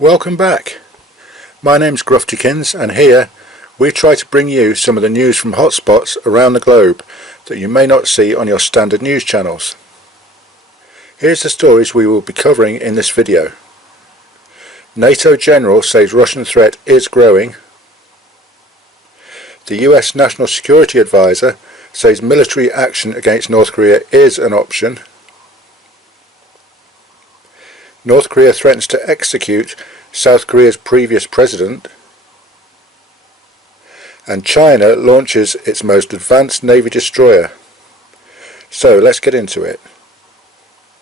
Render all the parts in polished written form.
Welcome back. My name's Gruftikins, and here we try to bring you some of the news from hotspots around the globe that you may not see on your standard news channels. Here's the stories we will be covering in this video. NATO General says Russian threat is growing. The US National Security Advisor says military action against North Korea is an option. North Korea threatens to execute South Korea's previous president. And China launches its most advanced Navy destroyer. So let's get into it.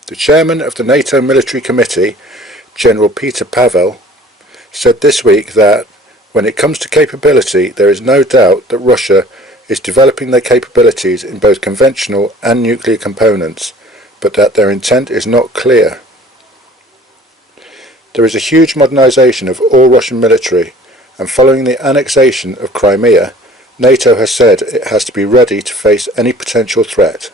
The chairman of the NATO Military Committee, General Peter Pavel, said this week that when it comes to capability, there is no doubt that Russia is developing their capabilities in both conventional and nuclear components, but that their intent is not clear. There is a huge modernization of all Russian military, and following the annexation of Crimea, NATO has said it has to be ready to face any potential threat.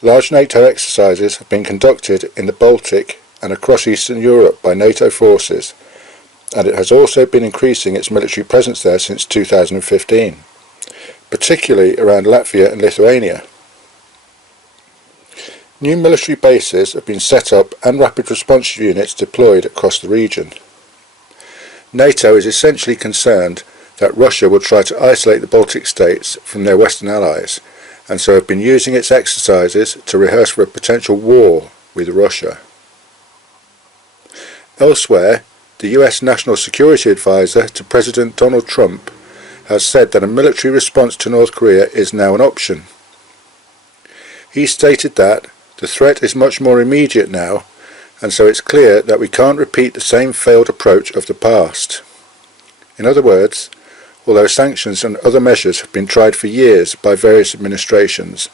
Large NATO exercises have been conducted in the Baltic and across Eastern Europe by NATO forces, and it has also been increasing its military presence there since 2015, particularly around Latvia and Lithuania. New military bases have been set up and rapid response units deployed across the region. NATO is essentially concerned that Russia will try to isolate the Baltic states from their Western allies, and so have been using its exercises to rehearse for a potential war with Russia. Elsewhere, the US National Security Advisor to President Donald Trump has said that a military response to North Korea is now an option. He stated that the threat is much more immediate now, and so it's clear that we can't repeat the same failed approach of the past. In other words, although sanctions and other measures have been tried for years by various administrations,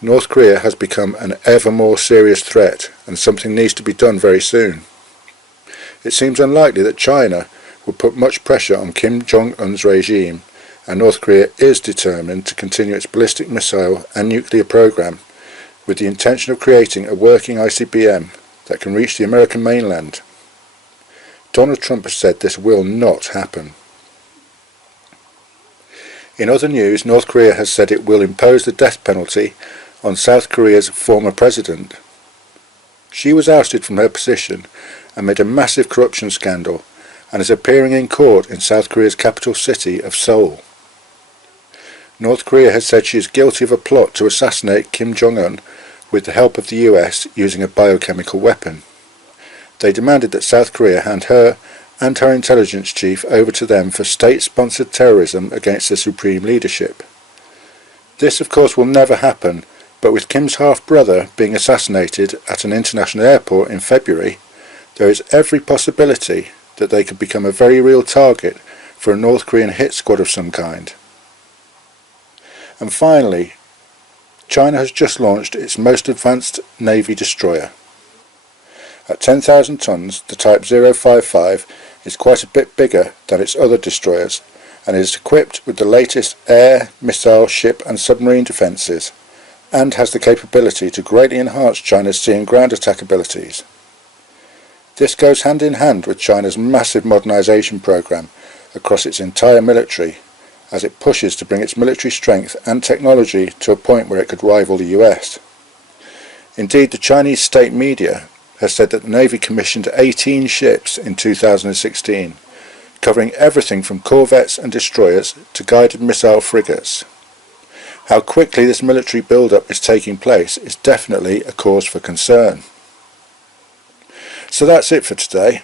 North Korea has become an ever more serious threat, and something needs to be done very soon. It seems unlikely that China will put much pressure on Kim Jong-un's regime, and North Korea is determined to continue its ballistic missile and nuclear program with the intention of creating a working ICBM that can reach the American mainland. Donald Trump has said this will not happen. In other news, North Korea has said it will impose the death penalty on South Korea's former president. She was ousted from her position amid a massive corruption scandal and is appearing in court in South Korea's capital city of Seoul. North Korea has said she is guilty of a plot to assassinate Kim Jong-un with the help of the US using a biochemical weapon. They demanded that South Korea hand her and her intelligence chief over to them for state-sponsored terrorism against the supreme leadership. This of course will never happen, but with Kim's half-brother being assassinated at an international airport in February, there is every possibility that they could become a very real target for a North Korean hit squad of some kind. And finally, China has just launched its most advanced Navy destroyer. At 10,000 tons, the Type 055 is quite a bit bigger than its other destroyers and is equipped with the latest air, missile, ship and submarine defences, and has the capability to greatly enhance China's sea and ground attack abilities. This goes hand in hand with China's massive modernisation program across its entire military, as it pushes to bring its military strength and technology to a point where it could rival the US. Indeed, the Chinese state media has said that the Navy commissioned 18 ships in 2016, covering everything from corvettes and destroyers to guided missile frigates. How quickly this military build-up is taking place is definitely a cause for concern. So that's it for today.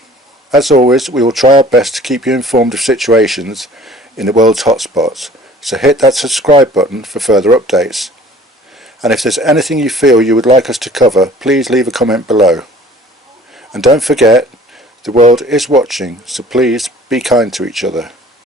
As always, we will try our best to keep you informed of situations in the world's hotspots, so hit that subscribe button for further updates. And if there's anything you feel you would like us to cover, please leave a comment below. And don't forget, the world is watching, so please be kind to each other.